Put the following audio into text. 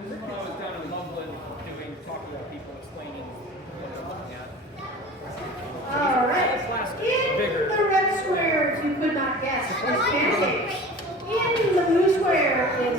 This is when I was down in Loveland talking to people, explaining what they're looking at. All right. In the red squares, you could not guess, is pancakes. In the blue square is